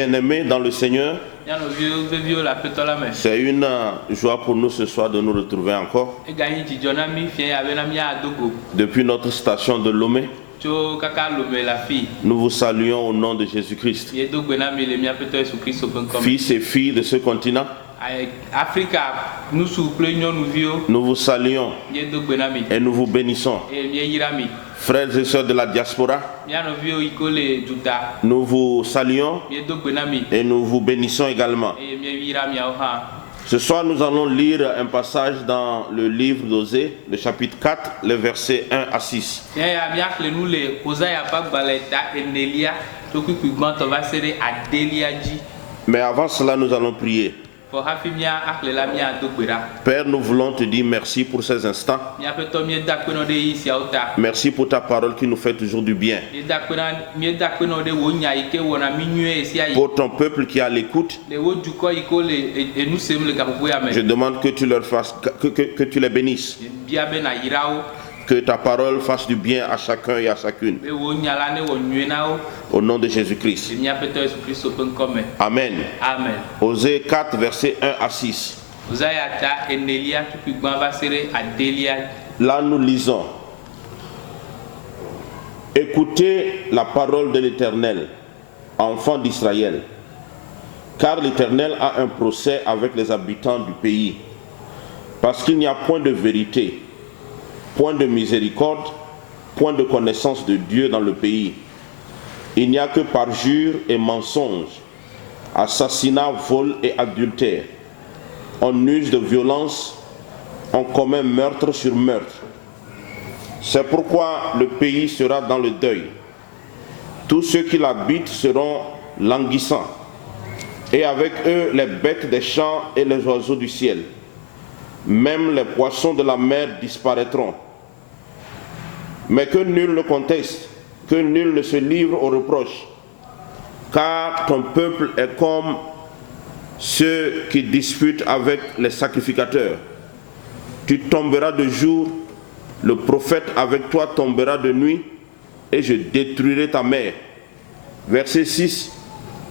Bien-aimés dans le Seigneur, c'est une joie pour nous ce soir de nous retrouver encore depuis notre station de Lomé. Nous vous saluons au nom de Jésus-Christ, fils et filles de ce continent. Nous vous saluons et nous vous bénissons. Frères et sœurs de la diaspora, nous vous saluons et nous vous bénissons également. Ce soir, nous allons lire un passage dans le livre d'Osée, le chapitre 4, les versets 1 à 6. Mais avant cela, nous allons prier. Père, nous voulons te dire merci pour ces instants. Merci pour ta parole qui nous fait toujours du bien. Pour ton peuple qui est à l'écoute, je demande que tu leur fasses, que tu les bénisses. Que ta parole fasse du bien à chacun et à chacune. Au nom de Jésus-Christ. Amen. Amen. Osée 4, versets 1 à 6. Là, nous lisons. Écoutez la parole de l'Éternel, enfants d'Israël, car l'Éternel a un procès avec les habitants du pays, parce qu'il n'y a point de vérité, point de miséricorde, point de connaissance de Dieu dans le pays. Il n'y a que parjure et mensonge, assassinat, vol et adultère. On use de violence, on commet meurtre sur meurtre. C'est pourquoi le pays sera dans le deuil. Tous ceux qui l'habitent seront languissants, et avec eux les bêtes des champs et les oiseaux du ciel. Même les poissons de la mer disparaîtront. Mais que nul ne conteste, que nul ne se livre aux reproches, car ton peuple est comme ceux qui disputent avec les sacrificateurs. Tu tomberas de jour, le prophète avec toi tombera de nuit, et je détruirai ta mère. Verset 6.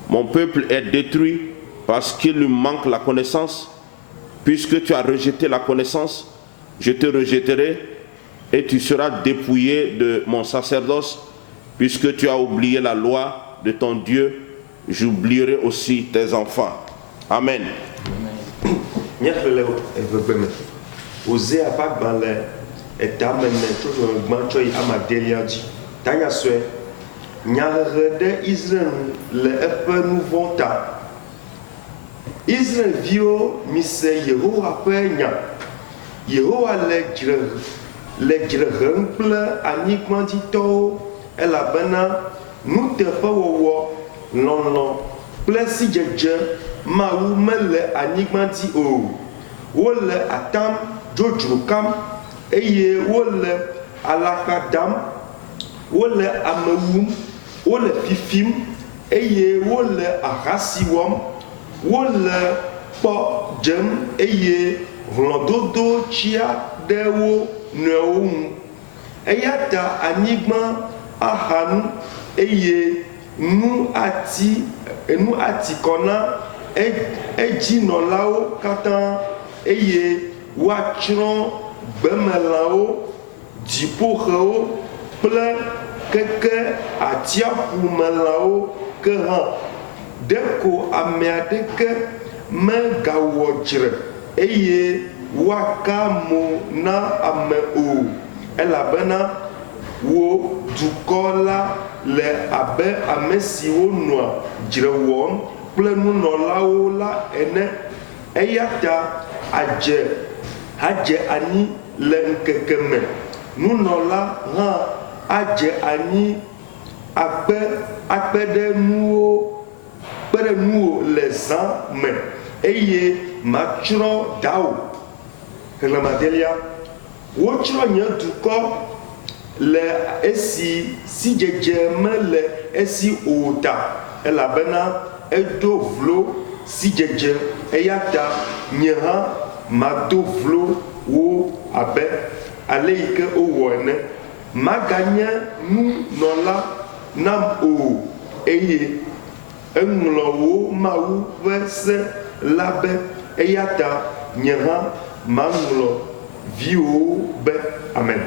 Mon peuple est détruit parce qu'il lui manque la connaissance. Puisque tu as rejeté la connaissance, je te rejetterai et tu seras dépouillé de mon sacerdoce. Puisque tu as oublié la loi de ton Dieu, j'oublierai aussi tes enfants. Amen. Israelviwo mise Yehowa ƒe nya. Yehowa le dzre hem kple anyigbadzitɔwo elabena nuteƒewɔwɔ, lɔlɔ̃ kple sidzedze Mawu mele anyigba dzi o. Wole atam dzodzro kam eye wole alakpa dam, wole ame wum, wole fifim eye wole ahasi wɔm. Wole kpɔ dzem eye hlɔdodo tsia ɖe wo nɔewo ŋu. Eya ta anyigba aha nu eye nu ati kɔ na edzinɔlawo katã eye woatsrɔ̃ gbemelãwo, dziƒoxewo kple keke atsiaƒumelãwo ke hã. Ɖeko ame aɖeke megawɔ dzre eye woaka mo na ame o, elabena wo dukɔ la le abe ame siwo nɔa dzre wɔm kple nunɔlawo la ene. Eya ta adze anyi le ŋkeke me. Nunɔla hã adze anyi akpe ɖe nuwo le zã me eye matsrɔ̃ dawo. Xexlẽmadelia, wotsrɔ̃ nye dukɔ le esi sidzedze mele esi o ta, elabena edo vlo sidzedze. Eya ta nye hã mado vlo wo abe ale yi ke wowɔ ene. Maganye nunɔla nam o eye eŋlɔ wo Mawu ƒe se la be eya ta nye hã maŋlɔ viwo be amen.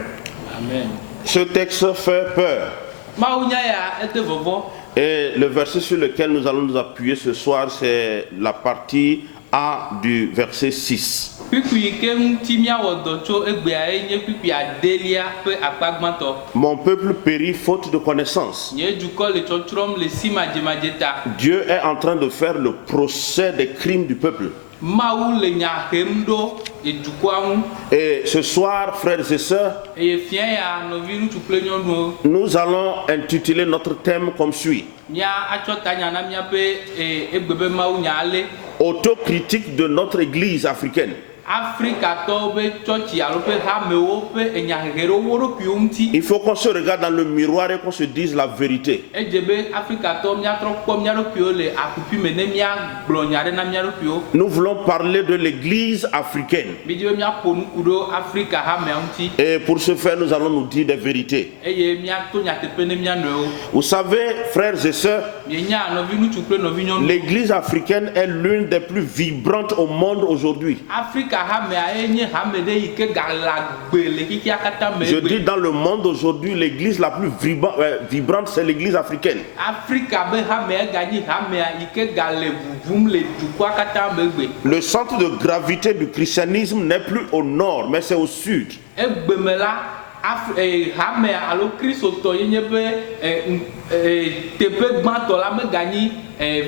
Amen. Ce texte fait peur. Mawu nya ya ede vovo. Et le verset sur lequel nous allons nous appuyer ce soir, c'est la partie A du verset 6. Kpikpi ke ŋuti miawɔ dɔ tso egbea ye nye kpikpi adelia ƒe akpa gbãtɔ. Mon peuple périt faute de connaissance. Nye dukɔ le tsɔtsrɔm le si madzemadze ta. Dieu est en train de faire le procès des crimes du peuple. Mawu le nya hem ɖo edukɔa ŋu. Et ce soir, frères et sœurs, Eye fia ya nɔvi ŋutsu kple nyɔnuwo. nous allons intituler notre thème comme suit. Mia atsɔ ta nya na miaƒe egbe be Mawu nya ale. Autocritique de notre église africaine. Afrikatɔwo be tsɔtsi alo ƒe hamewo ƒe enyahehe ɖo wo ɖokuiwo ŋuti. Il faut qu'on se regarde dans le miroir et qu'on se dise la vérité. Edze be Afrikatɔwo miatrɔ kpɔ mia ɖokuiwo le aƒuƒui me ne miagblɔ nya ɖe na mia ɖokuiwo. Nous voulons parler de l'église africaine. Midzi be miaƒo nuku ɖo Afrika hamea ŋuti. Et pour ce faire, nous allons nous dire des vérités. Eye miato nyateƒe ne mia nɔewo. Vous savez, frères et sœurs, Mienya nɔvi ŋutsu kple nɔvi nyɔnu. l'église africaine est l'une des plus vibrantes au monde aujourd'hui. Afrika hamea ye nye hame ɖe yi ke gala gbe le xixia katã me Je dis egbe. dans le monde aujourd'hui, l'église la plus vibrante, c'est l'église africaine. Afrika be hamea ganyi hamea yi ke gale ʋuʋum le dukɔa katã me egbe. Le centre de gravité du christianisme n'est plus au nord, mais c'est au sud. Egbe me la hamea alo kristotɔ ye nye be teƒe gbãtɔ la me ganyi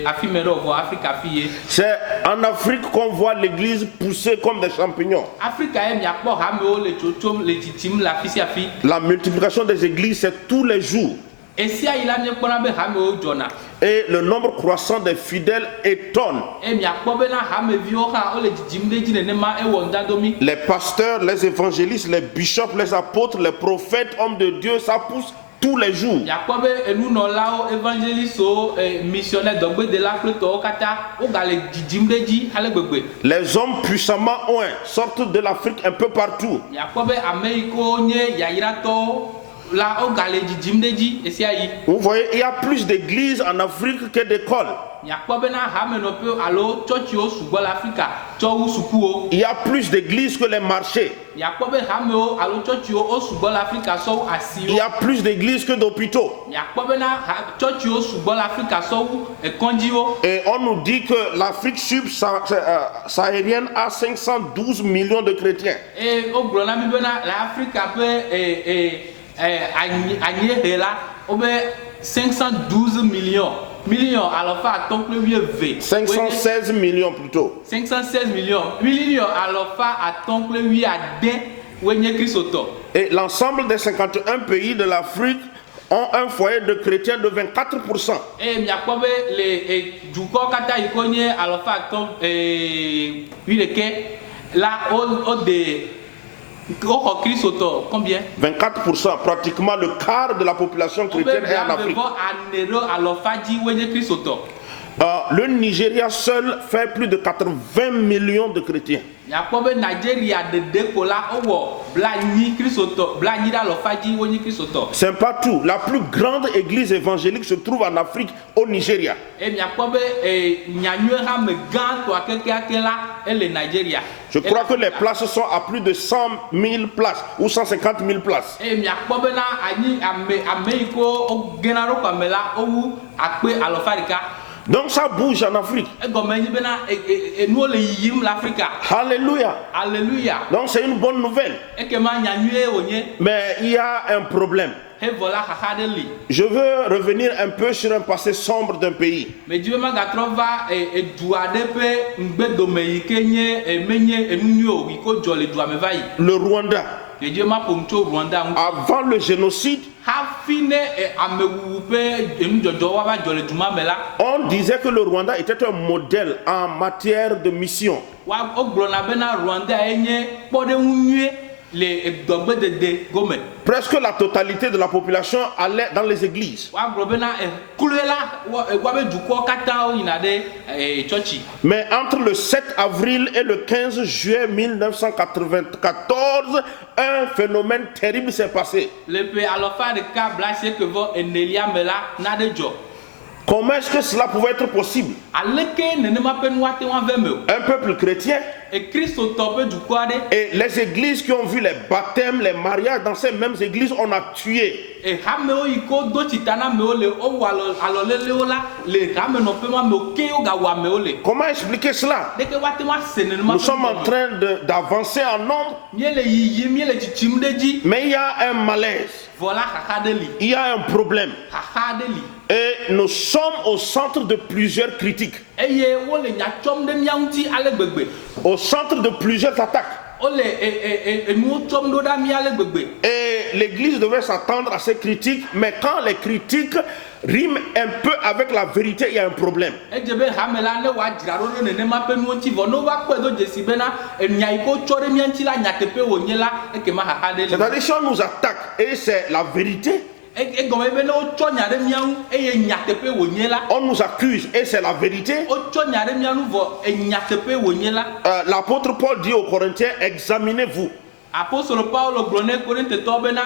afi me ɖo vɔ Afrika fi ye. C'est en Afrique qu'on voit l'église pousser comme des champignons. Afrika ye miakpɔ hamewo le tsotsom le tsitsim le afi sia afi. La multiplication des églises, c'est tous les jours. Esia yi la miekpɔna be hamewo dzɔna. Et le nombre croissant des fidèles étonne. E miakpɔ bena hameviwo hã wole dzidzim ɖe dzi nenema ewɔ ŋdadomi. Les pasteurs, les évangélistes, les bishops, les apôtres, les prophètes, hommes de Dieu, ça pousse tous les jours. Miakpɔ be enunɔlawo, évangélistewo, missionnaires, dɔgbedela kple tɔwo katã wogale dzidzim ɖe dzi ale gbegbe. Les hommes puissamment oints sortent de l'Afrique un peu partout. Miakpɔ be ame yi kewo nye yayratɔwo la wogale dzidzim ɖe dzi esia yi. Vous voyez, il y a plus d'églises en Afrique que d'écoles. Miakpɔ bena hamenɔƒewo alo tsɔtsiwo sugbɔ le Afrika tsɔ wu sukuwo. Il y a plus d'églises que les marchés. Miakpɔ be hamewo alo tsɔtsiwo wo sugbɔ le Afrika sɔ wu Il y asiwo. a plus d'églises que d'hôpitaux. Miakpɔ bena tsɔtsiwo sugbɔ le Afrika sɔ wu ekɔdziwo. Et on nous dit que l'Afrique subsaharienne a 512 millions de chrétiens. Eye wogblɔ na mi bena le Afrika ƒe anyiehe la wobe 512 millions. Millions alɔfa atɔ̃ kple wuieve. 516 millions plutôt. 516 millions. Millions alɔfa atɔ̃ kple wuiade wonye kristotɔ. Et l'ensemble des 51 pays de l'Afrique ont un foyer de chrétiens de 24%. Eye miakpɔ be le dukɔ katã yi ke nye alɔfa atɔ̃ wuiɖeke la wode woxɔ kristotɔ combien? 24%, pratiquement le quart de la population chrétienne est en Afrique. Ane ɖo alɔfa dzi wonye kristotɔ. Le Nigeria seul fait plus de 80 millions de chrétiens. Miakpɔ be Nigeria ɖeɖe ko la wowɔ blanyi kristotɔ blanyi ɖe alɔfa dzi wonye kristotɔ. C'est pas tout. La plus grande église évangélique se trouve en Afrique, au Nigeria. Et miakpɔ be nyanyue hame gãtɔa kekeake la ele Nigeria. Je crois que les places sont à plus de 100 000 places ou 150 000 places. Et miakpɔ bena anyi ame yi ke wogena ɖo xɔme la wowu akpe alɔfa ɖeka. Donc ça bouge en Afrique. Egɔme nyi bena enuwo le yiyim le Afrika. Alléluia. Alléluia. Donc c'est une bonne nouvelle. Ekema nyanyue wonye. Mais il y a un problème. Hevɔ la xaxa ɖe li. Je veux revenir un peu sur un passé sombre d'un pays. Medzi be magatrɔ va edu aɖe ƒe ŋgbedome yi ke nye menye enu nyui o yi ke dzɔ le dua me va yi. Le Rwanda. Medzi be maƒo nu tso Rwanda ŋu. Avant le génocide, Hafi ne amewuwu ƒe enudzɔdzɔ wa va dzɔ le du ma me la. on disait que le Rwanda était un modèle en matière de mission. Wogblɔna bena Rwanda ye nye kpɔɖeŋu nyuie le dɔgbedede gome. Presque la totalité de la population allait dans les églises. Wagblɔ bena kloe la wabe dukɔ katã woyina ɖe tsɔtsi. Mais entre le 7 avril et le 15 juillet 1994, un phénomène terrible s'est passé. Le ƒe alɔfa ɖeka bla asieke vɔ enelia me la naɖe dzɔ. Comment est-ce que cela pouvait être possible? aleke nenema pe nu ate wa ve me o Un peuple chrétien e Kristo tɔ pe dukɔ aɖe et les églises qui ont vu les baptêmes, les mariages dans ces mêmes églises, on a tué. e hamewo yi ke do tsita na amewo le wowɔ alɔlelewo la le hamenɔƒe ma amewo ke wo gawɔ amewo le Comment expliquer cela? ɖeke woate ŋu ase nenema Nous ƒe sommes en nɔnɔme. train d'avancer en nombre, Mie le yiyim mie le tsitsim ɖe dzi mais il y a un malaise, vɔ la xaxa ɖe li il y a un problème. xaxa ɖe li Et nous sommes au centre de plusieurs critiques, eye wole nya tsɔm ɖe mía ŋuti ale gbegbe au centre de plusieurs attaques. wole enuwo tsɔm ɖo ɖa mía ale gbegbe Et l'Église devait s'attendre à ces critiques, mais quand les critiques riment un peu avec la vérité, il y a un problème. edze be hame la ne woadzra ɖo ɖe nenema ƒe nuwo ŋuti vɔ ne wova kpɔe do dzesi bena enya yi ke wotsɔ ɖe mía ŋuti la nyateƒe wònye la ekema xaxa ɖe li C'est-à-dire si on nous attaque et c'est la vérité, egɔme be ne wotsɔ nya ɖe mía ŋu eye nyateƒe wònye la on nous accuse et c'est la vérité. wotsɔ nya ɖe mía ŋu vɔ enyateƒe wònye la L'apôtre Paul dit aux Corinthiens, examinez-vous. apostolo paulo gblɔ ne korintetɔwo bena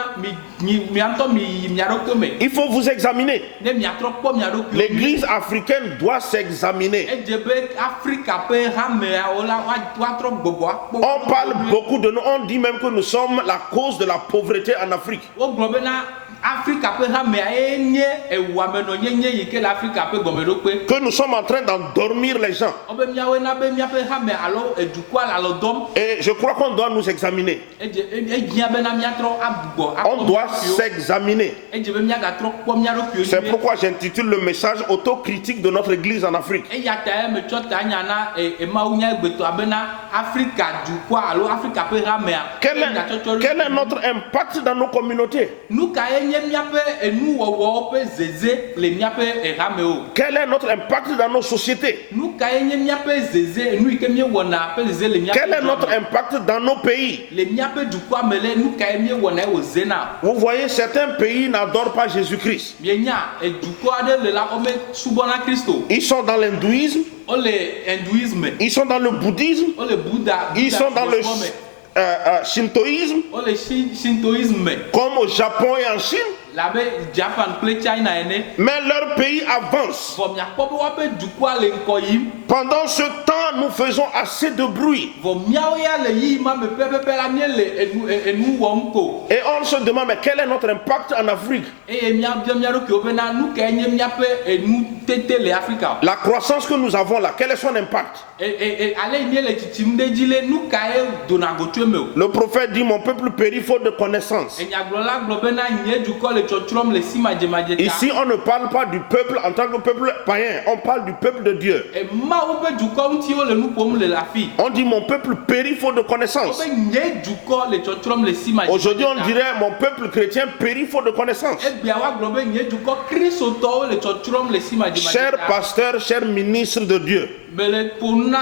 mia ŋutɔ miyi mia ɖokui me Il faut vous examiner. ne miatrɔ kpɔ mia ɖokui L'Église africaine doit s'examiner. edze be afrika ƒe hameawo la woatrɔ gbɔgbɔ akpɔ On parle beaucoup de nous, on dit même que nous sommes la cause de la pauvreté en Afrique. wogblɔ bena afrika ƒe hamea ye nye ewuamenɔnyenye yi ke le afrika ƒe gɔmeɖokpe Que nous sommes en train d'endormir les gens. wobe miawoe na be miaƒe hame alo edukɔa le alɔ dɔm Et je crois qu'on doit nous examiner. edzia bena miatrɔ abugbɔ On doit s'examiner. edze be miagatrɔ kpɔ mia ɖokuiwo C'est nyuie pourquoi j'intitule le message autocritique de notre Église en Afrique. eya ta ye metsɔ ta nya na emawu nya egbetɔa bena afrika dukɔa alo afrika ƒe hamea Quel est notre impact dans nos communautés? nu ka ye nye miaƒe enuwɔwɔwo ƒe zeze le miaƒe hamewo Quel est notre impact dans nos sociétés? nu ka ye nye miaƒe zeze enu yi ke miewɔna ƒe zeze le Quel est miaƒe notre impact dans nos pays? le miaƒe dukɔa me le nu ka ye miewɔna ye wòzena Vous voyez, certains pays n'adorent pas Jésus-Christ. mienya edukɔ aɖe le la wome subɔna kristo Ils sont dans l'hindouisme, wole hinduisme ils sont dans le bouddhisme, wole buddha ils sont dans le subɔsubɔ me shintoïsme, wole shintoisme me comme au Japon et en Chine. labe japan kple china ene Mais leur pays avance. vɔ miakpɔ be woaƒe dukɔa le ŋkɔ yim Pendant ce temps, nous faisons assez de bruit. vɔ miawo ya le yi ma me pɛpɛpɛ la míele enu wɔm ko Et on se demande, mais quel est notre impact en Afrique? eye miabia mia ɖokuiwo bena nu ka nye miaƒe enu tete le afrika La croissance que nous avons là, quel est son impact? ale yi míele tsitsim ɖe dzi le nu ka ye dona go tso me o Le prophète dit, mon peuple périt faute de connaissance. enyagblɔla gblɔ bena nye dukɔ le tsɔtsrɔm le si madzemadze ta Ici, on ne parle pas du peuple en tant que peuple païen, on parle du peuple de Dieu. mawo ƒe dukɔ ŋuti wole nu ƒom le afi On dit, mon peuple périt faute de connaissance. wobe nye dukɔ le tsɔtsrɔm le si Aujourd'hui, on madzemadze ta dirait, mon peuple chrétien périt faute de connaissance. egbea woagblɔ be nye dukɔ kristotɔwo le tsɔtsrɔm le si madzemadze Chers ta pasteurs, chers ministres de Dieu, mele ƒonu na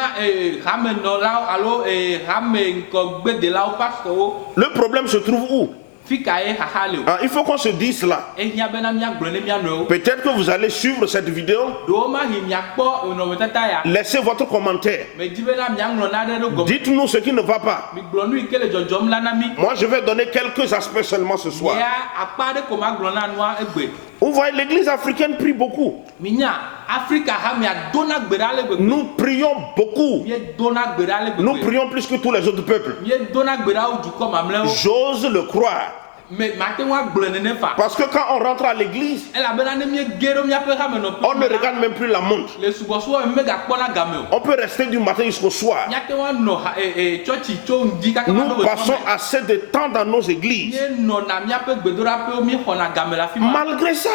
hamenɔlawo alo hame ŋkɔgbedelawo pastɔwo le problème se trouve où? fi ka ye xaxa le o Il faut qu'on se dise cela. ehiã bena miagblɔ ne mia nɔewo Peut-être que vous allez suivre cette vidéo. ɖewo mahi miakpɔ nɔnɔmetata ya Laissez votre commentaire. medi bena miaŋlɔ naɖe ɖe gɔme Dites-nous ce qui ne va pas. migblɔ nu yi ke le dzɔdzɔm la na mi Moi, je vais donner quelques aspects seulement ce soir. ya akpa aɖe ko magblɔ na nua egbe Vous voyez, l'église africaine prie beaucoup. minya afrika hamea dona gbe ɖa le gbegbe Nous prions beaucoup. miedona gbe ɖa le Nous gbegbe prions plus que tous les autres peuples. miedona gbe ɖa wo dukɔ mamlɛwo J'ose le croire. me mate ŋu agblɔe nene fa Parce que quand on rentre à l'église, elabena ne miege ɖo miaƒe hamenɔƒe on ne regarde même plus la montre. le subɔsubɔ me megakpɔna game o On peut rester du matin jusqu'au soir. miate ŋu anɔ tsɔtsi tso ŋdi kaka va Nous ɖo passons wòtɔme assez de temps dans nos églises. mienɔna miaƒe gbedoɖaƒewo miexɔna game le afi ma Malgré ça,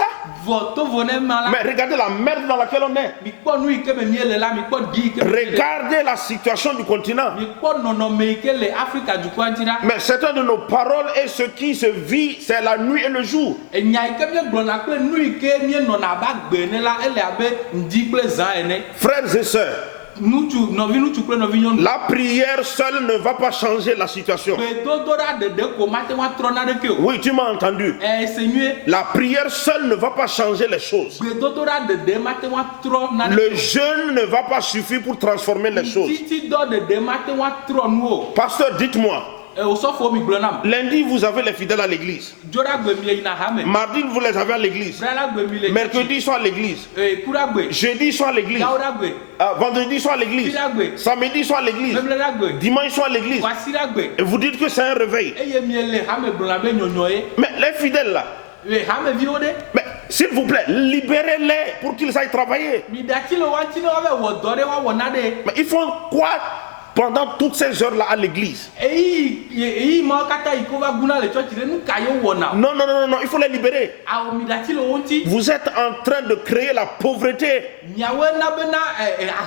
vɔ tovo ne ma la mais regardez la merde dans laquelle on est. mikpɔ nu yi ke me miele la mikpɔ di yi ke me miele Regardez la situation du continent. mikpɔ nɔnɔme yi ke le afrika dukɔa dzi ɖa Mais certaines de nos paroles et ce qui se vit, c'est la nuit et le jour. enya yi ke miegblɔna kple nu yi ke mienɔna abe agbe ene la ele abe ŋdi kple zã ene Frères et sœurs, nutsu nɔvi nutsu kple nɔvi nyɔnu la prière seule ne va pas changer la situation. gbedodoɖa ɖeɖe ko mate ŋu atrɔ naɖeke o Oui, tu m'as entendu. se nyuie La prière seule ne va pas changer les choses. gbedodoɖa ɖeɖe mate ŋu atrɔ Le naɖeke jeûne ne va pas suffire pour transformer les o choses. titi dɔ ɖeɖe mate ŋu atrɔ nu o Pasteur, dites-moi, osɔfo mi gblɔ nam. Lundi, vous avez les fidèles à l'église. Dzodagbe mi yina hame. Mardi, vous les avez à l'église. Bralagbe mi le. Mercredi, ils sont à l'église. Kudagbe. Jeudi, ils sont à l'église. Yaodagbe. Vendredi, ils sont à l'église. Fidagbe. Samedi, ils sont à l'église. Memledagbe. Dimanche, ils sont à l'église. Wasidagbe. Et vous dites que c'est un réveil. Eye mi le hame gblɔ na be nyɔnyɔ ye. Mais les fidèles là, Hame viwo de. mais s'il vous plaît, libérez-les pour qu'ils aillent travailler. Mi dati le wa ŋuti ne wa bɛ wɔ dɔ de wa wɔna de. Mais ils font quoi pendant toutes ces heures-là à l'église? Eyi ma kata yi ko va guna le tsɔtsi de nu ka ye wɔna. Non, non, non, non, il faut les libérer. Awo mi dati le wo ŋuti. Vous êtes en train de créer la pauvreté. Miawo na bena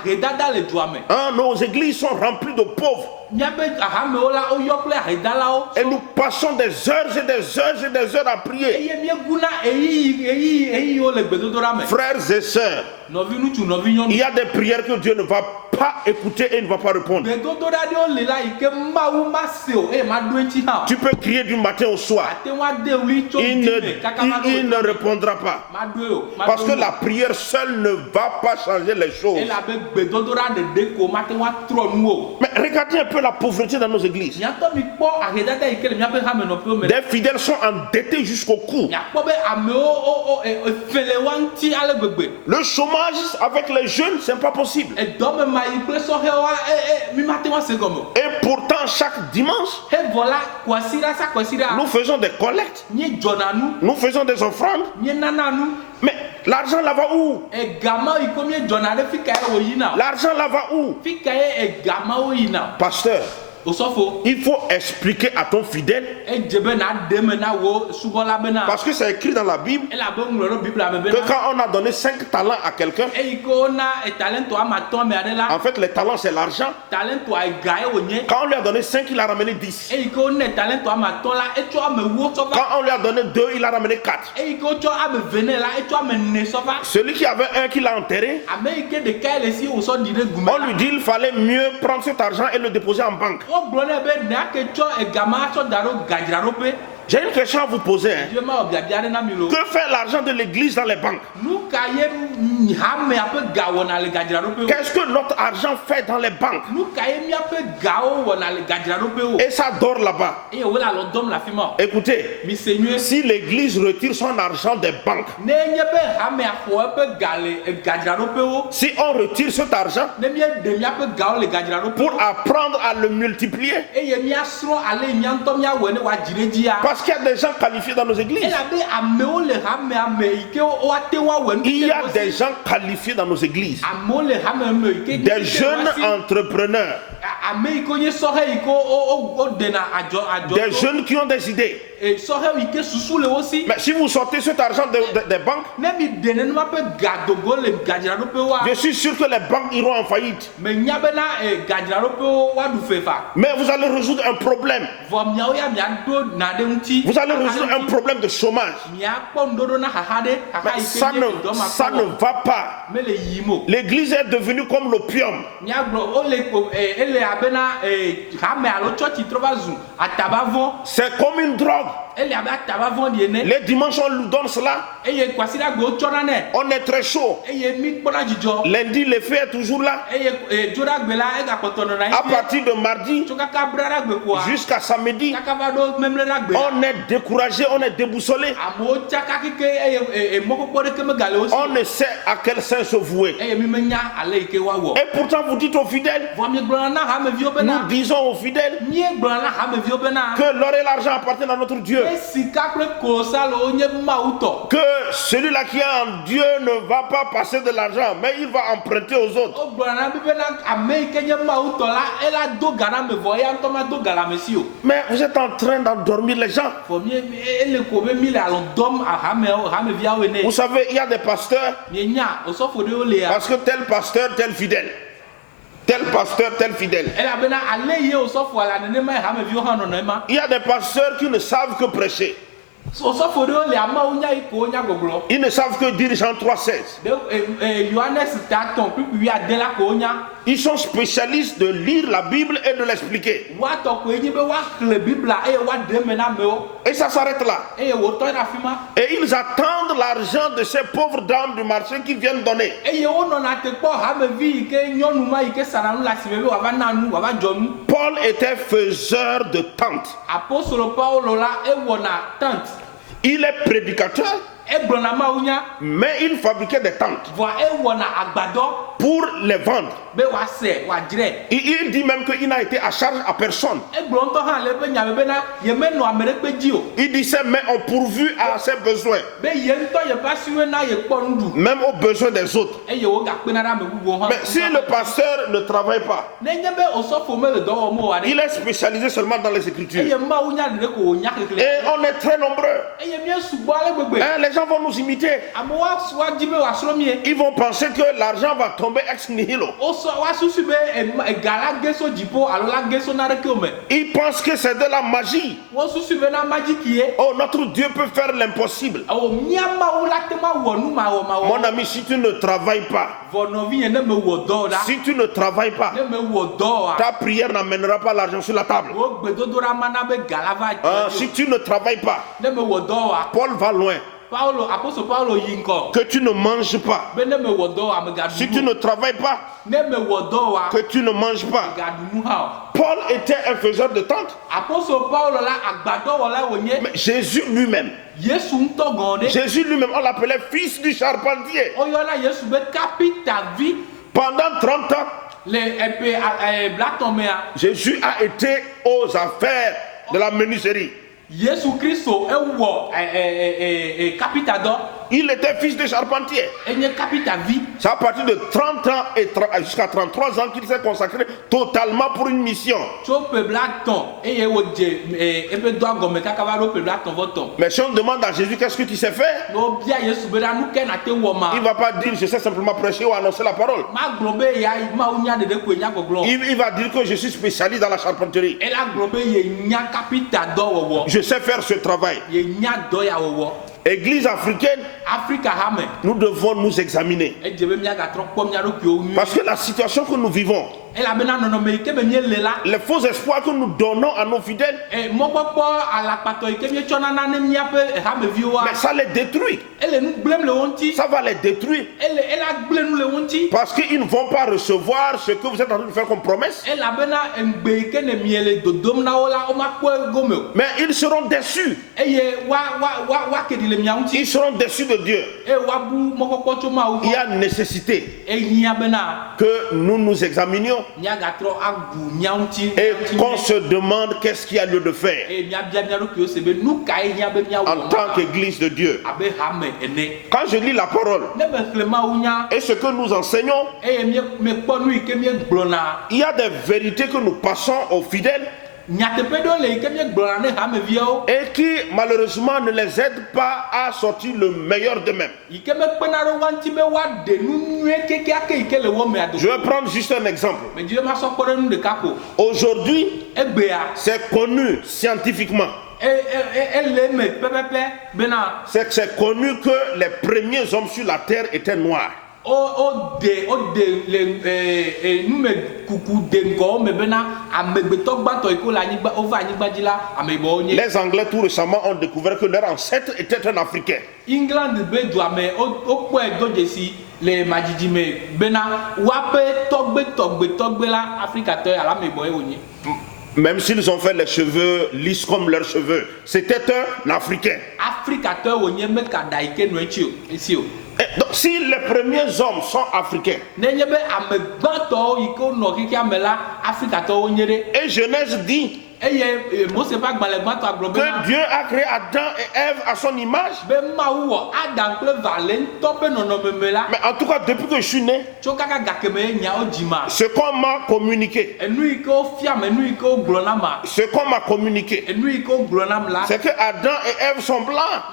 ahedada le dua me. Hein, nos églises sont remplies de pauvres. Miabe ahamewo la woyɔ kple ahedalawo. Et nous passons des heures et des heures et des heures à prier. Eye mieguna eyi wo le gbedodoɖa me. Frères et sœurs, Nɔvi ŋutsu nɔvi nyɔnu. il y a des prières que Dieu ne va pas écouter et ne va pas répondre. Gbedodoɖa ɖewo le la yi ke Mawu ma se o eye ma ɖo eŋuti hã. Tu peux crier du matin au soir. Ate ŋu ade wli tso Il dime kaka ma ne ɖo répondra pas. ma ɖoe o. Parce que la prière seule ne va pas changer les choses. Elabe gbedodoɖa ɖeɖe ko mate ŋu atrɔ nu o. Mais regardez un peu la pauvreté dans nos églises. Miatɔ mi kpɔ ahedada yi ke le miaƒe hamenɔƒewo me. Des fidèles sont endettés jusqu'au cou. Miakpɔ be amewo fele wa ŋuti ale gbegbe. Le chômage avec les jeunes, c'est pas possible. Edɔme ma yi kple sɔhɛwoa mi mate ŋu ase gɔme o. Et pourtant, chaque dimanche, Evɔ la kɔsira sa kɔsira. nous faisons des collectes, Mie dzɔna nu. nous faisons des offrandes. Mie nana nu. Mais l'argent là va où? Egama yi ko mie dzɔna ɖe fi ka ye wo yina. L'argent là va où? Fi ka ye egamawo yina. Pasteur, Osɔfo. il faut expliquer à ton fidèle, Edze be na de me na wo subɔla bena. parce que c'est écrit dans la Bible, Elabe ŋlɔ ɖe Biblia me que bena. quand on a donné 5 talents à quelqu'un, Eyi ke wona talento ama atɔ̃ me aɖe la. en fait les talents c'est l'argent. Talento ega ye wonye. Quand on lui a donné 5, il a ramené 10. Eyi ke wone talento ama atɔ̃ la etsɔ ame wo sɔ va. Quand on lui a donné 2, il a ramené 4. Eyi ke wotsɔ ame ve ne la etsɔ ame ne sɔ va. Celui qui avait un, qui l'a enterré, Ame yi ke ɖeka ye le si wosɔ ɖi ɖe gume on la. lui dit il fallait mieux prendre cet argent et le déposer en banque. Wogblɔ nɛ be ne ake tsɔ egama tsɔ da ɖo gadzraɖoƒe. J'ai une question à vous poser. Hein. Dieu ma wɔ biabia ɖe na mi lo. Que fait l'argent de l'église dans les banques? Nu ka ye hamea ƒe ga wɔna le gadzraɖoƒe o. Qu'est-ce que notre argent fait dans les banques? Nu ka ye miaƒe gawo wɔna le gadzraɖoƒe o. Et ça dort là-bas. Eye wole alɔ dɔm le afi ma o. Écoutez, Mi se nyuie. si l'église retire son argent des banques, Ne nye be hamea xɔ eƒe ga le gadzraɖoƒewo. si on retire cet argent Ne míeɖe míaƒe gawo le gadzraɖoƒe pour apprendre à le multiplier, eye míasrɔ̃ ale yi míaŋutɔ míawɔe ne woadzi ɖe dzia. parce qu'il y a des gens qualifiés dans nos églises. Elabe amewo le hamea me yi ke woate ŋu awɔe nu Il y a ke des wosi. gens qualifiés dans nos églises. Amewo le hamea me yi ke Des jeunes entrepreneurs, ame yi ke nye sɔhɛ yi ke woɖena adzɔ des jeunes qui ont des idées. sɔhɛ yi ke susu le wo si. Mais si vous sortez cet argent des banques, Ne mi ɖe nenema ƒe gadogo le gadzraɖoƒewoa. je suis sûr que les banques iront en faillite. Me nya bena gadzraɖoƒewo woaɖu fefa. Mais vous allez résoudre un problème. Vɔ miawo ya miaɖo na ɖe ŋuti. Vous allez résoudre un problème de chômage. Miakpɔ ŋuɖoɖo na xaxa ɖe. Xaxa Mais yi ça ke nye dɔma ça ne kpɔ. va pas. Mele yiyim o. L'église est devenue comme l'opium. Miagblɔ ele abena hame alo tsɔtsi trɔ va zu atabavɔ. C'est comme une drogue. Ele abe atabavɔ di ene. Les dimanches, on nous donne cela. Eye kwasiɖagbewo tsɔna nɛ. On est très chaud. Eye mi kpɔna dzidzɔ. Lundi, le feu est toujours là. Eye dzoɖagbe la egakpɔtɔ nɔna À yi. partir de mardi Tso kaka braɖagbe koa. jusqu'à samedi, Kaka va ɖo memleɖagbe. on est découragé, on est déboussolé. Amewo tsaka keke eye mɔkpɔkpɔ ɖeke megale wo si. On ne sait à quel sein se vouer. Eye mi menya ale yi ke woawɔ. Et pourtant, vous dites aux fidèles, Vɔ miegblɔna na hameviwo nous bena. disons aux fidèles Miegblɔna na hameviwo bena. que l'or et l'argent appartiennent à notre Dieu. E sika kple kolosalowo nye Mawu tɔ. Que celui-là qui est en Dieu ne va pas passer de l'argent, mais il va emprunter aux autres. Wogblɔna na mi bena ame yi ke nye Mawu tɔ la ela do ga na me vɔ eya ŋutɔ ma do ga le ame si o. Mais vous êtes en train d'endormir les gens. Vɔ ele ko be mi le alɔ dɔm hameviawo ene. Vous savez, il y a des pasteurs, Mienya osɔfo ɖewo le ya. parce que tel pasteur, tel fidèle. Tel pasteur, tel fidèle. Elabena ale ye osɔfo la nenema ye hameviwo hã nɔnɔ ema. Il y a des pasteurs qui ne savent que prêcher. Osɔfo ɖewo le amewo nya yi ko wonya gbɔgblɔ. Ils ne savent que dire Jean 3,16. Yohanes ta tɔn kpikpi wi ade la ko wonya. Ils sont spécialistes de lire la Bible et de l'expliquer. Et ça s'arrête là. Et ils attendent l'argent de ces pauvres dames du marché qui viennent donner. Paul était faiseur de tentes. Il est prédicateur, mais il fabriquait des tentes pour les vendre. Il dit même qu'il n'a été à charge à personne. Il disait mais on pourvu à ses besoins, même aux besoins des autres. Mais si le pasteur ne travaille pas, il est spécialisé seulement dans les Écritures, et on est très nombreux, les gens vont nous imiter. Ils vont penser que l'argent va tomber ex nihilo. Ils pensent que c'est de la magie. Oh, notre Dieu peut faire l'impossible. Mon ami, si tu ne travailles pas, si tu ne travailles pas, ta prière n'amènera pas l'argent sur la table. Si tu ne travailles pas, Paul va loin. Que tu ne manges pas. Si tu ne travailles pas, que tu ne manges pas. Paul était un faiseur de tentes. Mais Jésus lui-même, on l'appelait fils du charpentier. Pendant 30 ans, Jésus a été aux affaires de la menuiserie. Il était fils de charpentier. C'est à partir de 30 ans et jusqu'à 33 ans qu'il s'est consacré totalement pour une mission. Mais si on demande à Jésus qu'est-ce que tu sais faire, il ne va pas dire je sais simplement prêcher ou annoncer la parole. Il va dire que je suis spécialiste dans la charpenterie. Je sais faire ce travail. Église africaine, nous devons nous examiner. Parce que la situation que nous vivons, les faux espoirs que nous donnons à nos fidèles, mais ça les détruit. Ça va les détruire. Parce qu'ils ne vont pas recevoir ce que vous êtes en train de faire comme promesse. Mais ils seront déçus. Ils seront déçus de Dieu. Il y a nécessité que nous nous examinions et qu'on se demande qu'est-ce qu'il y a lieu de faire en tant qu'Église de Dieu. Quand je lis la parole et ce que nous enseignons, il y a des vérités que nous passons aux fidèles et qui malheureusement ne les aident pas à sortir le meilleur d'eux-mêmes. Je vais prendre juste un exemple. Aujourd'hui, c'est connu scientifiquement. C'est connu que les premiers hommes sur la terre étaient noirs. Les Anglais tout récemment ont découvert que leur ancêtre était un Africain. Même s'ils ont fait les cheveux lisses comme leurs cheveux, c'était un Africain. Donc, si les premiers hommes sont africains, et Genèse dit que Dieu a créé Adam et Ève à son image. Mais en tout cas, depuis que je suis né, ce qu'on m'a communiqué, c'est que Adam et Ève sont blancs.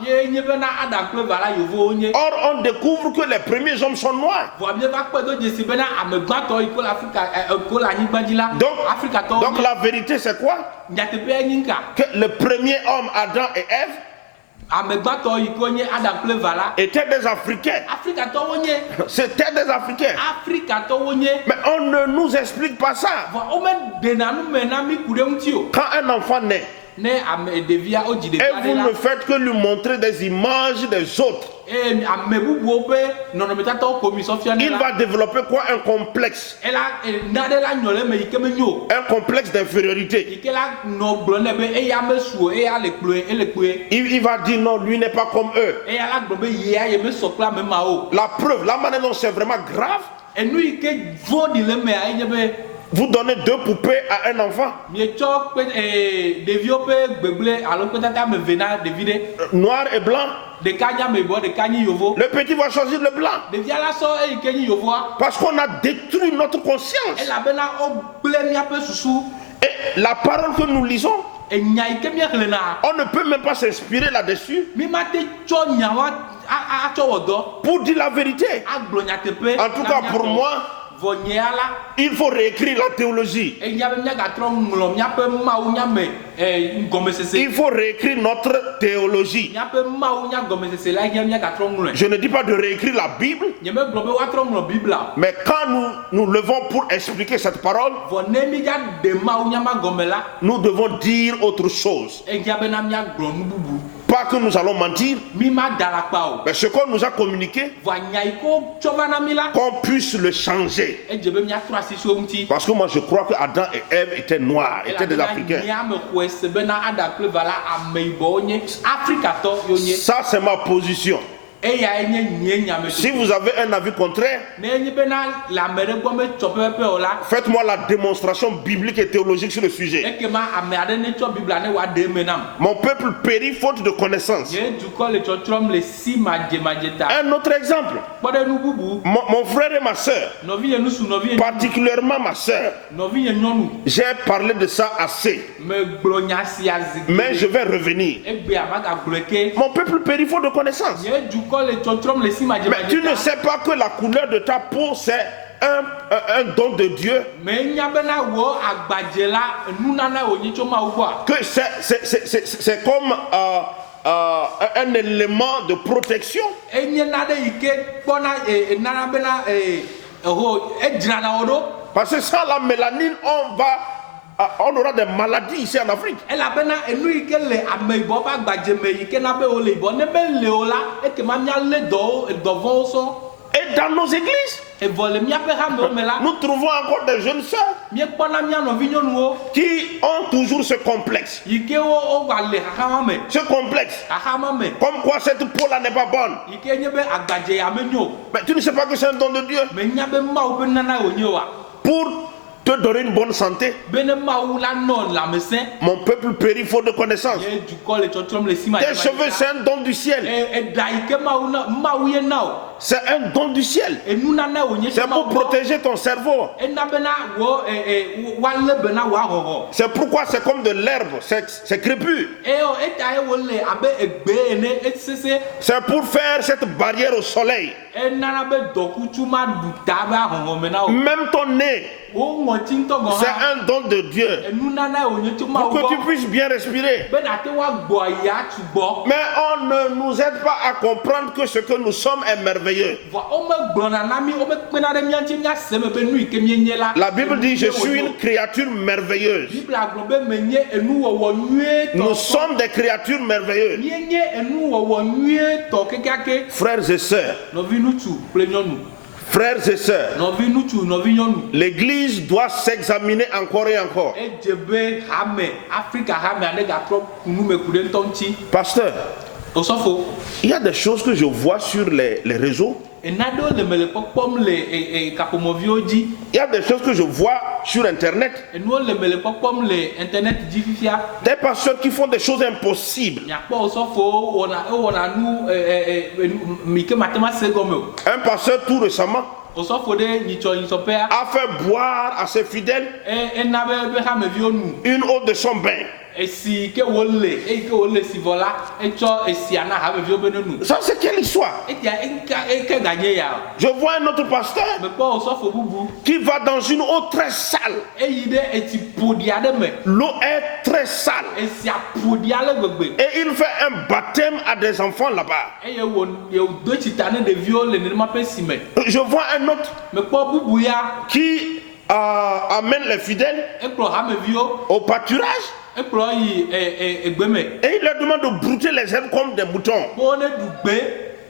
Or, on découvre que les premiers hommes sont noirs. Donc la vérité, c'est quoi? Que le premier homme, Adam et Ève, amegbato ikonye Adam kple vala étaient des Africains. Afrika to wonye C'était des Africains. Afrika to wonye Mais on ne nous explique pas ça. va o me dena nu me na mi kude nti o Quand un enfant naît, ne ame devia o jide et vous ne faites que lui montrer des images des autres, ame bubu pe nonometato commission fiane il va développer quoi? Un complexe. ela na de la nyole me ike me nyo Un complexe d'infériorité. ike la no glone be e ya me suo e ya le kploe e le kploe Il va dire non, lui n'est pas comme eux. e ya la gbe ye ya ye me sokla me ma o La preuve, la manière dont c'est vraiment grave, enu ike vodi le me a nye be vous donnez 2 poupées à un enfant, mietsɔ pe ɖeviwo ƒe gbegble alo kpetata me ve na ɖevi ɖe noir et blanc. ɖeka nye ameyibɔ ɖeka nye yovo Le petit va choisir le blanc. ɖevia la sɔ eyi ke nye yovoa Parce qu'on a détruit notre conscience. elabena wogble miaƒe susu Et la parole que nous lisons, enya yi ke miexlẽna on ne peut même pas s'inspirer là-dessus mi mate tsɔ nyawo atsɔ wɔ dɔ pour dire la vérité. agblɔ nyateƒe En tout cas, pour moi, vɔ nyea la il faut réécrire la théologie. enya be miagatrɔ ŋlɔ miaƒe mawu nyame gɔmesese Il faut réécrire notre théologie. miaƒe mawu nya gɔmesese la nye miagatrɔ ŋlɔe Je ne dis pas de réécrire la Bible, nye megblɔ be woatrɔ ŋlɔ bibla mais quand nous levons pour expliquer cette parole, vɔ ne mi dza ɖe mawu nyama gɔme la nous devons dire autre chose. egia bena miagblɔ nu bubu Pas que nous allons mentir, mi ma da lakpa o mais ce qu'on nous a communiqué, vɔ nya yi ko tsɔ va na mi la qu'on puisse le changer. edze be miatrɔ asi so ŋuti Parce que moi je crois que Adam et Ève étaient noirs, étaient des Africains. miame xɔe se bena ada kple va la ameyibɔwo nye afrikatɔ yo nye Ça c'est ma position. eya nye nye nyame Si vous avez un avis contraire, ne enye bena le ame ɖe gbɔ metsɔ pɛpɛpɛ o la faites-moi la démonstration biblique et théologique sur le sujet. ekema ame aɖe ne tsɔ biblia ne woaɖe me nam Mon peuple périt faute de connaissance. ye dukɔ le tsɔtsrɔm le si madzemadze ta Un autre exemple, kpɔ ɖe nu bubu mon frère et ma soeur, nɔvi ye nusu nɔvi ye particulièrement ma soeur, nɔvi ye nyɔnu j'ai parlé de ça assez, megblɔ nya sia zi mais je vais revenir. egbe amagagblɔe ke Mon peuple périt faute de connaissance. ye dukɔ le tsɔtsrɔm le si Mais tu ne madzemadze ta sais pas que la couleur de ta peau, c'est un don de Dieu, me nya bena wò agbadze la nunana wònye tso mawu gbɔa que c'est comme un élément de protection. enye na ɖe yi ke kpɔna nana bena ho edzrana wò ɖo Parce que sans la mélanine, on aura des maladies ici en Afrique. elabena enu yi ke le ameyibɔ ƒe agbadze me yi ke na be wò le yibɔ ne be le o la ekema mialé dɔvɔwo sɔ Et dans nos églises, evɔ le miaƒe hamewo me la nous trouvons encore des jeunes sœurs miekpɔna mia nɔvi nyɔnuwo qui ont toujours ce complexe. yi ke wogba le xaxama me Ce complexe. xaxama me Comme quoi cette peau-là n'est pas bonne. yi ke nye be agbadze ya menyo Mais tu ne sais pas que c'est un don de Dieu. me nya be mawu ƒe nana wònye oa Pour te donner une bonne santé, be ne mawu la nɔ lãmesẽ mon peuple périt faute de connaissance. ye dukɔ le tsɔtsrɔm le si Tes cheveux, c'est un don du ciel. eɖa yi ke mawu ye na o C'est un don du ciel. enunana wònye C'est pour protéger ton cerveau. ena bena wò woalé bena wò ahɔhɔ C'est pourquoi c'est comme de l'herbe, c'est crépus. eyɔ eta ye wòle abe egbe ene esese C'est pour faire cette barrière au soleil. enana be dɔkutsu ma ɖu ta be ahɔhɔ me na o Même ton nez, wo ŋɔtsi ŋutɔ gɔ c'est hã un don de Dieu. enunana wònye tso Pour mawu que tu gbɔ puisses bien respirer. be nate woagbɔ ya tu gbɔ Mais on ne nous aide pas à comprendre que ce que nous sommes est merveilleux. vɔ wo megblɔna na mi wo mekpena ɖe mía ŋuti míase me be nu yi ke míenye la La Bible dit, je suis une créature merveilleuse. biblia gblɔ be menye enuwɔwɔ nyuie Nous tɔ sommes des créatures merveilleuses. míenye enuwɔwɔ nyuie tɔ kekeake Frères et sœurs, nɔvi ŋutsu kple nyɔnu frères et sœurs, nɔvi ŋutsu nɔvi nyɔnu l'Église doit s'examiner encore et encore. edze be hame afrika hame aɖe gatrɔ kunu me ku ɖe ŋutɔ ŋuti Pasteur, osɔfo il y a des choses que je vois sur les réseaux. ena ɖewo le me le kpɔkpɔm le kaƒomɔviwo dzi Il y a des choses que je vois sur Internet. enuwo le me le kpɔkpɔm le internet dzi fifia Des pasteurs qui font des choses impossibles. miakpɔ osɔfowo ewɔna nu mi ke mate ma se gɔme o Un pasteur tout récemment osɔfo ɖe nyitsɔnyitsɔƒea a fait boire à ses fidèles ena be hameviwo nu une eau de son bain. esi ke wole e ke wole si vola e cho esi ana ha be benenu Ça, c'est quelle histoire? e dia e ke gagner ya Je vois un autre pasteur me po so fo bubu qui va dans une eau très sale. e yide e ti podia de me L'eau est très sale. esi a podia le gbegbe Et il fait un baptême à des enfants là-bas. e ye do chitane de viole ne ma pe si me Je vois un autre me po bubu ya qui amène les fidèles e kro ha me vio au pâturage e kro yi egbeme et il leur demande de brouter les herbes comme des moutons. bo ne dugbe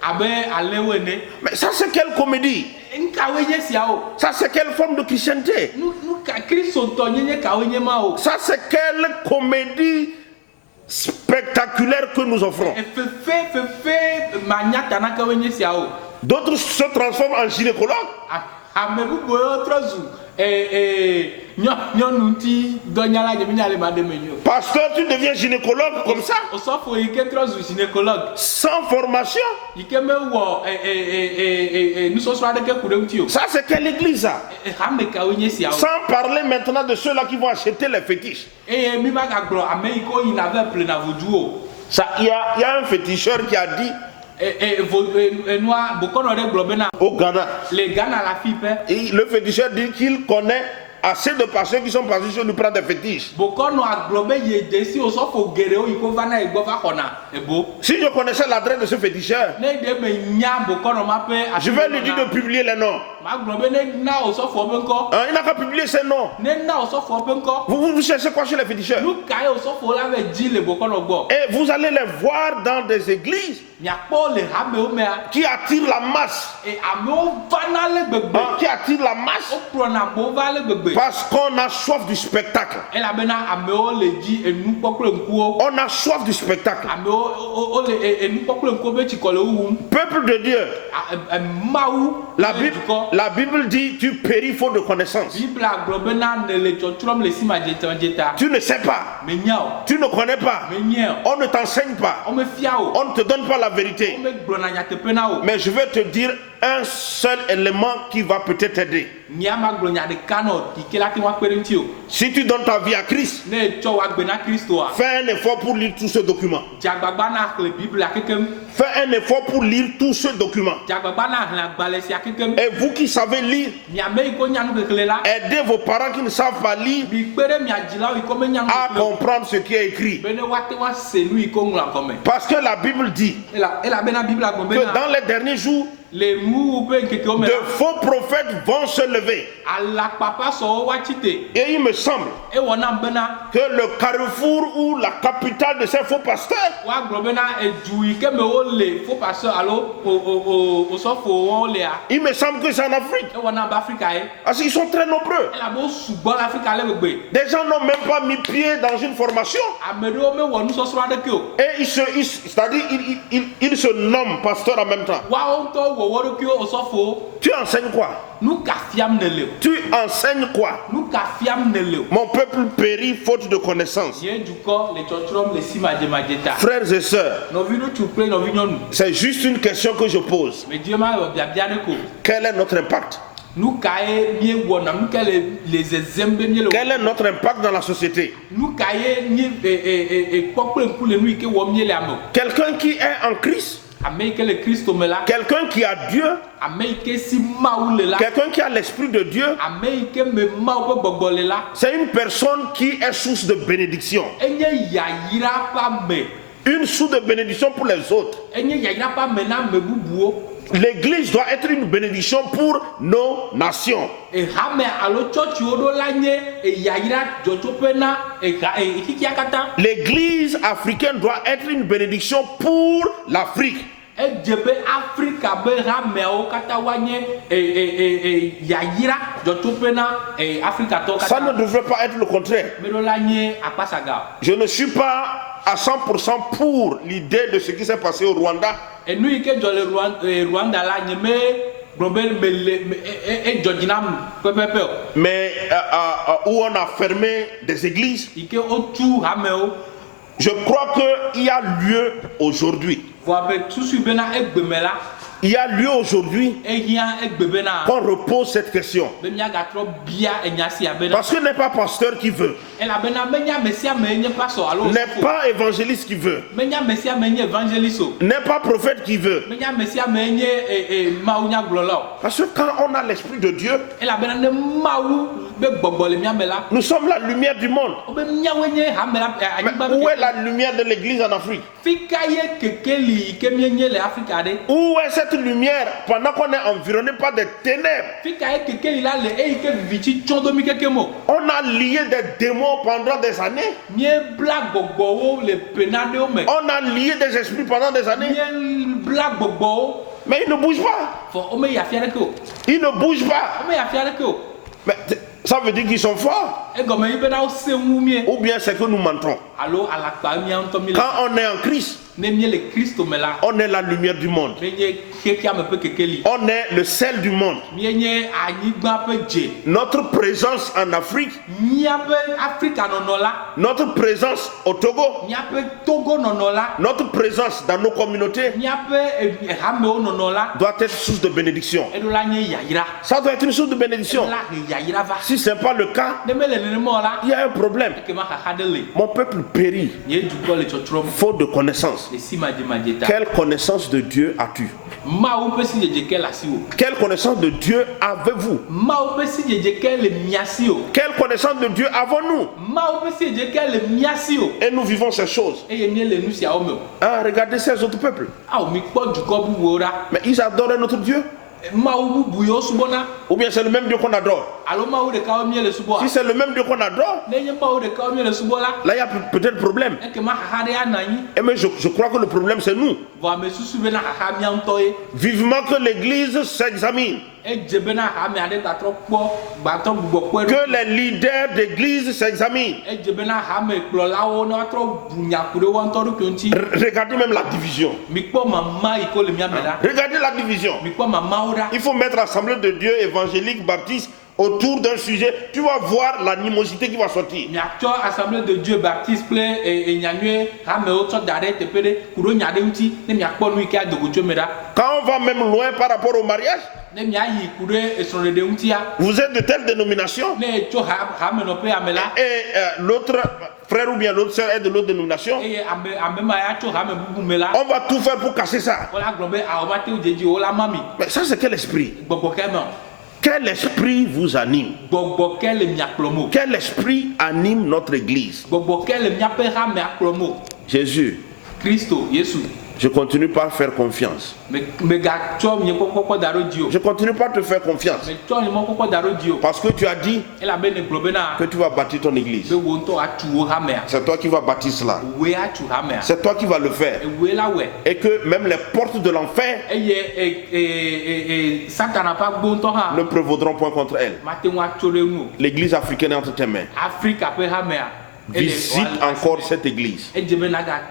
abe alewene Mais ça, c'est quelle comédie? nka wenye sia o Ça, c'est quelle forme de christianité? nu ka kristo to nyenye ka wenye ma o Ça, c'est quelle comédie spectaculaire que nous offrons? fefe manyata na ka wenye sia o D'autres se transforment en gynécologues. ame bubu yo trozu nyɔnu ti dɔnyala demi nyale ma de menyo Pasteur, tu deviens gynécologue comme ça, o sɔfo yi ke trozu gynécologue sans formation. yi ke me wɔ nusɔsɔ aɖeke ku ɖe ŋuti o Ça, c'est quelle église ça? hame ka wenye sia o Sans parler maintenant de ceux-là qui vont acheter les fétiches. eye mi ma gagblɔ ame yi ke yina ve plena vodu o Ça, il y a un féticheur qui a dit enua bokɔnɔ ɖe gblɔ bena au Ghana, le Ghana la fi pe et le féticheur dit qu'il connaît assez de pasteurs qui sont partis sur lui prendre des fétiches. bokɔnɔ agblɔ be ye de si o sɔfo geɖewo yi ko va na egbɔ va xɔna ebo Si je connaissais l'adresse de ce féticheur, ne de me nya bokɔnɔ ma pe je vais lui dire de publier les noms. ma gblɔ be ne na o sɔfo be ŋkɔ Hein, il n'a qu'à publier ses noms. ne na o sɔfo be ŋkɔ Vous cherchez quoi chez les féticheurs? nu ka ye o sɔfo la be dzi le bokɔnɔ gbɔ Et vous allez les voir dans des églises miakpɔ le hamewo mea qui attirent la masse. amewo vana le gbegbe Hein, qui attirent la masse wokplɔna amewo va le gbegbe parce qu'on a soif du spectacle. elabena amewo le dzi enukpɔ kple ŋkuwo On a soif du spectacle. amewo le enukpɔ kple ŋkuwo be tsikɔ le wuwum Peuple de Dieu, mawu la le Bible, dukɔ la Bible dit tu péris faute de connaissance. bibla gblɔ bena ne le tsɔtsrɔm le sima dzeta Tu ne sais pas, menya o tu ne connais pas, menye o on ne t'enseigne pas, wome fia o on ne te donne pas la vérité. wome gblɔna nyateƒe na o Mais je vais te dire un seul élément qui va peut-être t'aider. miama gblɔ nya ɖeka nɔ kike la te wa kpe ɖe ŋuti o Si tu donnes ta vie à Christ, ne etsɔ wa gbe na kristoa fais un effort pour lire tous ces documents. dzagbagba na xlẽ biblia kekem Fais un effort pour lire tous ces documents. dzagbagba na xlẽ agbalẽ sia kekem Et vous qui savez lire, miame yi ko nya nu kekle la aidez vos parents qui ne savent pas lire mi kpe ɖe mia dzilawo yi ko menya nu à kekle o comprendre ce qui est écrit. be ne woate woase nu yi ko ŋlɔ agɔme Parce que la Bible dit elabena biblia gblɔ que bena dans les derniers jours, le nuwu ƒe ŋkekewo me de la faux prophètes vont se lever. alakpapa sɔwo woatsi te Et il me semble ewɔ nam bena que le carrefour ou la capitale de ces faux pasteurs, woagblɔ bena edu yi ke me wole fo pasteur alo osɔfowo lea il me semble que c'est en Afrique. ewɔ nam be afrika ye Parce qu'ils sont très nombreux. elabe wo sugbɔ le afrika le gbegbe Des gens n'ont même pas mis pied dans une formation. ame ɖewo mewɔ nusɔsrɔ̃ aɖeke o Et c'est-à-dire, ils se nomment pasteur en même temps. woawo ŋutɔ wɔ wɔ ɖokuiwo osɔfowo Tu enseignes quoi? nu ka fiam ne le o Tu enseignes quoi? nu ka fiam ne le o Mon peuple périt faute de connaissance. ye dukɔ le tsɔtsrɔm le si madzemadze ta Frères et sœurs, nɔvi ŋutsu kple nɔvi nyɔnu c'est juste une question que je pose. medie ma wɔ biabia ɖe ko Quel est notre impact? nu ka ye miewɔna nu ka le zezem be miele Quel est notre impact dans la société? nu ka ye mie kpɔ kple ŋku le nu yi ke wɔm mie le ame o Quelqu'un qui est en Christ, ame yi ke le kristo me la quelqu'un qui a Dieu, ame yi ke si mawu le la quelqu'un qui a l'Esprit de Dieu, ame yi ke me mawu ƒe gbɔgbɔ le la c'est une personne qui est source de bénédiction. enye yayira ƒe ame Une source de bénédiction pour les autres. enye yayira ƒe ame na ame bubuwo L'église doit être une bénédiction pour nos nations. ehame alo tsɔtsiwo ɖo la nye yayira dzɔtsoƒe na xikia katã L'église africaine doit être une bénédiction pour l'Afrique. edze be afrika be hameawo katã woanye yayira dzɔtsoƒe na afrikatɔwo Ça ne katã devrait pas être le contraire. meɖo la nye akpasaga Je ne suis pas à 100% pour l'idée de ce qui s'est passé au Rwanda. enu yi ke dzɔ le rwanda la nye me gblɔ be mele edzɔ dzi nam pɛpɛpɛ o Mais où on a fermé des églises. yi ke wotu hamewo Je crois qu'il y a lieu aujourd'hui vɔ abe susu bena egbe me la Il y a lieu aujourd'hui ehiã egbe bena qu'on repose cette question. be miagatrɔ bia enya sia bena Parce que ce n'est pas pasteur qui veut, elabena menya ame sia ame nye pastor alo n'est pas évangéliste qui veut, menya ame sia ame nye evangeliste o n'est pas prophète qui veut. menya ame sia ame nye mawu nyagblɔla o Parce que quand on a l'esprit de Dieu, elabena ne mawu be gbɔgbɔ le miame la nous sommes la lumière du monde. wobe miawoe nye hame la Mais anyigba où est be la lumière de l'église en Afrique? fika ye kekeli yi ke mienye le Afrika de Où est cette lumière pendant qu'on est environné par des ténèbres? fika ye kekeli la le eyi ke vivitsi tsɔ domi keke mo On a lié des démons pendant des années. miebla gbɔgbɔwo le pena ɖewo me On a lié des esprits pendant des années. miebla gbɔgbɔwo Mais ils ne bougent pas. fɔ womeyi afi aɖeke o Ils ne bougent pas. womeyi afi aɖeke o Mais ça veut dire qu'ils sont forts. egɔme yi bena wose ŋu mie Ou bien c'est que nous mentons. alo alakpa mia ŋutɔ mi le Quand on est en Christ, ne mie le Kristo me la on est la lumière du monde. mienye xexea me ƒe kekeli On est le sel du monde. mienye anyigba ƒe dze Notre présence en Afrique, miaƒe Afrika nɔnɔ la notre présence au Togo, miaƒe Togo nɔnɔ la notre présence dans nos communautés miaƒe hamewo nɔnɔ la doit être source de bénédiction. eɖo la nye yayra Ça doit être une source de bénédiction. la he yayra va Si ce n'est pas le cas, ne mele nenema o la il y a un problème. ekema xaxa ɖe le Mon peuple périt nye dukɔ le tsɔtsrɔm faute de connaissance. le si madzemadze ta Quelle connaissance de Dieu as-tu? mawu ƒe sidzedze ke le asi o Quelle connaissance de Dieu avez-vous? mawu ƒe sidzedze ke le mia si o Quelle connaissance de Dieu avons-nous? mawu ƒe sidzedze ke le mia si o Et nous vivons ces choses. eye míele nu siawo me o Ah, regardez ces autres peuples. awɔ mikpɔ dukɔ bubuwo ɖa Mais ils adorent notre Dieu. mawu bubu yiwo subɔna Ou bien c'est le même Dieu qu'on adore. alo mawu ɖekawo mie le subɔa Si c'est le même Dieu qu'on adore, ne nye mawu ɖekawo mie le subɔ la là il y a peut-être problème. ekema xaxa ɖe anɔ anyi Et mais je crois que le problème c'est nous. vɔ ame susu bena xaxa mia ŋutɔ ye Vivement que l'Église s'examine. edze bena hame aɖe gatrɔ kpɔ gbatɔ gbugbɔkpɔe ɖo Que les leaders d'Église s'examinent. edze bena hame kplɔlawo ne woatrɔ bu nyaku ɖe woa ŋutɔ ɖokui ŋuti Regardez même la division. mikpɔ mama yi ke le mia me ɖa Regardez la division. mikpɔ mamawo ɖa Il faut mettre l'Assemblée de Dieu évangélique baptiste autour d'un sujet. Tu vas voir l'animosité qui va sortir. miatsɔ assemblée de dieu baptiste kple nyanyue hamewo tsɔ da ɖe teƒe ɖe ku ɖo nya ɖe ŋuti ne miakpɔ nu yi ke adogo tso me ɖa Quand on va même loin par rapport au mariage, ne miayi ku ɖe esrɔ̃ɖeɖe ŋutia vous êtes de telle dénomination ne tso hamenɔƒe ame la et l'autre frère ou bien l'autre sœur est de l'autre dénomination. eye ame ma ya tso hame bubu me la On va tout faire pour casser ça. wola gblɔ be awɔ mate wo dzedzi o wola ma mi Mais ça c'est quel esprit? gbɔgbɔ ke me o Quel esprit vous anime? gbɔgbɔ ke le mia kplɔm o Quel esprit anime notre église? gbɔgbɔ ke le miaƒe hamea kplɔm o Jésus, Kristo Yesu je continue par faire confiance. megatsɔ nye kɔkɔkɔ da ɖo dzi o Je continue par te faire confiance. metsɔ nye mɔkɔkɔ da ɖo dzi o Parce que tu as dit elabene gblɔ bena que tu vas bâtir ton église. be wo ŋutɔ atu wo hamea C'est toi qui vas bâtir cela. woe atu hamea C'est toi qui vas le faire. ewoe la wɔe Et que même les portes de l'enfer eye satana ƒe agbo ŋutɔ hã ne prévaudront point contre elle. mate ŋu atso ɖe ŋu o L'église africaine est entre tes mains. Afrika ƒe hamea Visite encore cette église. edze be naga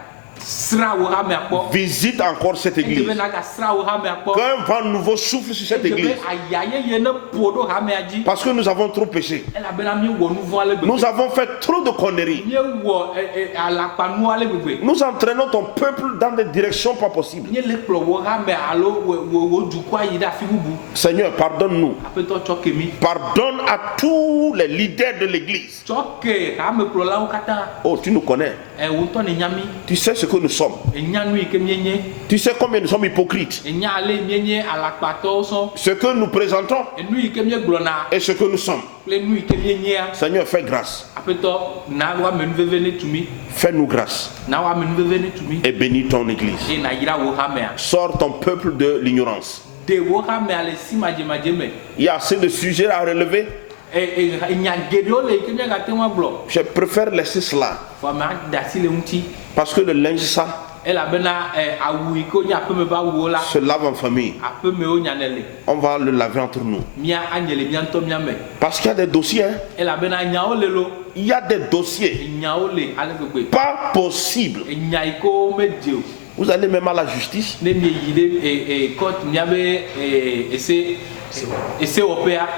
sra wo hamea kpɔ Visite encore cette edze église. be naga sra wo hamea kpɔ Qu'un vent nouveau souffle sur cette edze be église. aya yeye ne ƒo ɖo hamea dzi Parce que nous avons trop péché. elabena miewɔ nu vɔ ale gbegbe Nous avons fait trop de conneries. miewɔ alakpanu ale gbegbe Nous entraînons ton peuple dans des directions pas possibles. míele kplɔ wo hamea alo wo dukɔa yi ɖe afi bubu Seigneur, pardonne-nous. aƒetɔ tsɔ ke mi Pardonne à tous les leaders de l'église. tsɔ ke hamekplɔlawo katã Oh, tu nous connais. wo ŋutɔ ne nya mi Tu sais ce que nous sommes. enya nu yi ke mienye Tu sais combien nous sommes hypocrites. enya ale mienye alakpatɔwo sɔŋ Ce que nous présentons enu yi ke miegblɔna et ce que nous sommes. kple nu yi ke mienyea Seigneur, fais grâce. aƒetɔ na woame nuveve ne tu mi Fais-nous grâce. na woame nuveve ne tu mi Et bénis ton église. eye nayra wo hamea Sors ton peuple de l'ignorance. de wo hamea le si madzemadze me Il y a assez de sujets à relever. nya geɖewo le yi ke miagate ŋu agblɔ Je préfère laisser cela. fɔ ame ade asi le ŋuti Parce que le linge sale elabena awu yi ke wonye aƒeme ƒe awuwo la se lave en famille. aƒemewo nyane le On va le laver entre nous. mía anye le mía ŋutɔ mía me Parce qu'il y a des dossiers. Hein. elabena nyawo le lo Il y a des dossiers. nyawo le ale gbegbe Pas possible. nya yi ke womedze o Vous allez même à la justice.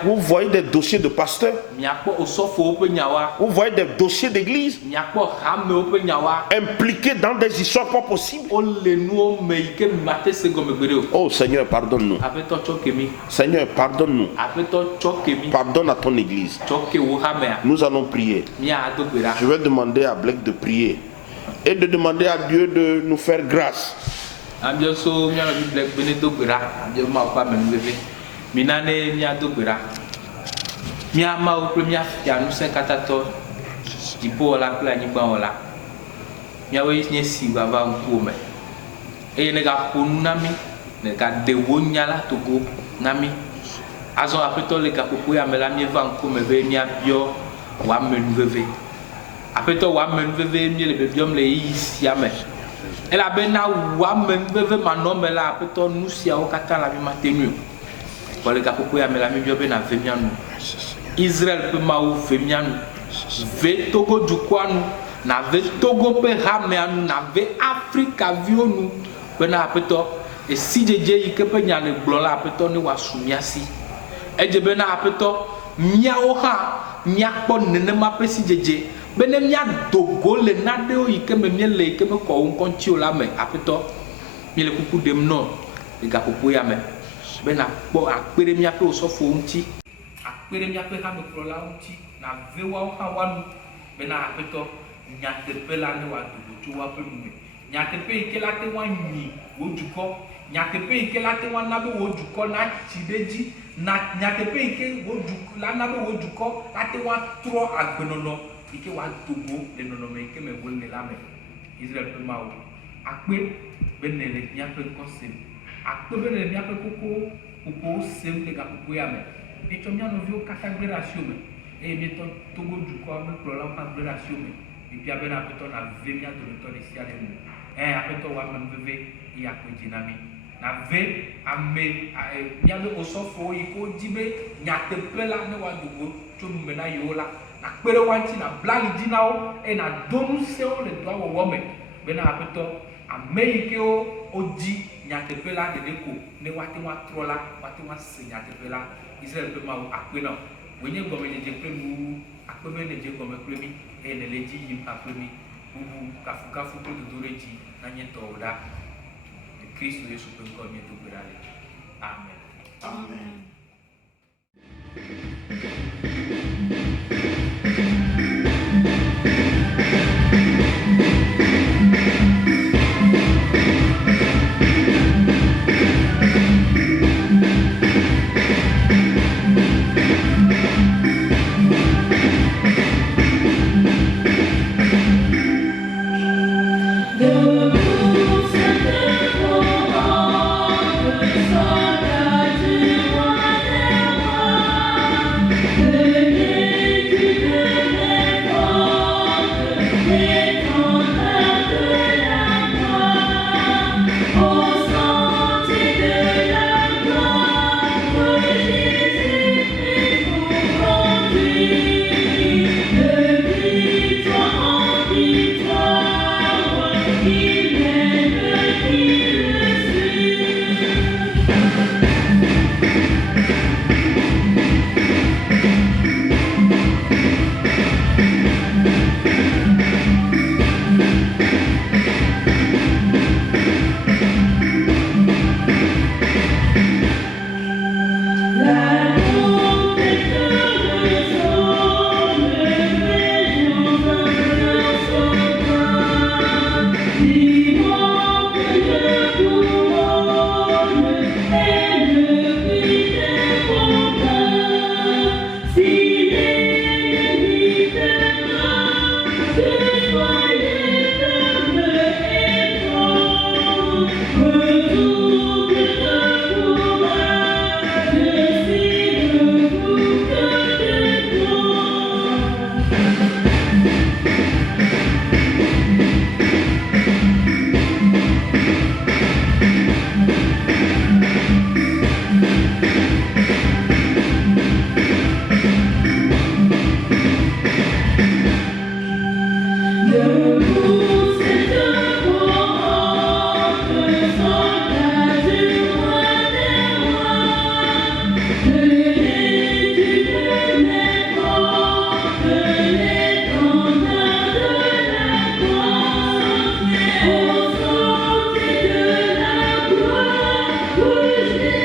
Vous voyez des dossiers de pasteurs. Vous voyez des dossiers d'église impliqués dans des histoires pas possibles. Oh Seigneur, pardonne-nous. Seigneur, pardonne-nous. Pardonne à ton église. Nous allons prier. Je vais demander à Blake de prier et de demander à Dieu de nous faire grâce. Minane mia dogbera mia mawu kple mia fia nusẽ katatɔ dziƒo la kple anyigba wɔla miawoe nye si vava ŋkuwo me eye ne gaƒo nu na mi ne gade wo nya la togo na mi azɔ aƒetɔ le gaƒoƒo ya me la mieva ŋkume be miabiɔ wòame nu veve aƒetɔ wòame nu veve mi le bibiɔm le ɣeyiɣi sia me elabena wòame nu veve manɔme la aƒetɔ nu siawo katã la mi mate ŋui o. Pour les gars, pourquoi il y a la même Israël peut m'avoir fait mianou. Ve Togo du quoi nous. N'avait Togo peut ramener à nous. N'avait Afrique à vivre nous. Ben apeto. Et si Djedje y que peut y aller blanc là apeto ne wa soumiasi. Et je ben apeto. Mia oha. Mia pon ne ma pe si Djedje. Ben mia Togo le nadeo y que me miel le que me ko un kontio la me apeto. Mi le coucou de non. Les gars pourquoi il y a me. Ben akpɔ akpere miaƒe osɔfo ŋuti akpere miaƒe hamekplɔla ŋuti na ve woawo hã woanu bena aƒetɔ nyateƒe la ne wòadogo tso woaƒe nu me nyateƒe yi ke la te woanyi wo dukɔ nyateƒe yi ke la te woana be wo dukɔ natsi ɖe dzi na nyateƒe yi ke wo dukɔ la na be wo dukɔ la te woatrɔ agbenɔnɔ yi ke wòadogo le nɔnɔme yi ke me wole la me Israel ƒe Mawu akpe be ne le miaƒe ŋkɔ sem akpe be le miaƒe koko sem le gaƒoƒo ya me etsɔ mia nɔviwo katã gbe ɖe asi me eye mietɔ Togo dukɔ be kplɔlawo hã gbe ɖe asi me bibia bena aƒetɔ na ve mia dometɔ ɖe sia ɖe nu aƒetɔ wòame nu veve eye akpe dzi na mi na ve ame miabe osɔfowo yi ke wodi be nyateƒe la ne wòadogo tso nu me na yewo la na kpe ɖe woa ŋuti na bla ali dzi na wo eye na do ŋusẽwo le dɔa wɔwɔ me bena aƒetɔ ame yi ke wodi nyateƒe la ɖeɖe ko ne woate ŋu atrɔ la woate ŋu ase nyateƒe la Israel ƒe Mawu akpe na wònye gɔmedzedze kple nuwuwu akpe be ne dze gɔme kple mi eye ne le edzi yim hã kple mi bubu kafukafu kple dodoɖedzi nanye tɔwo ɖa le Kristo Yesu ƒe ŋkɔ miedo gbe ɖa le amen. Amen. Debout, c'est le moment, le soldat du roi. Holy Spirit.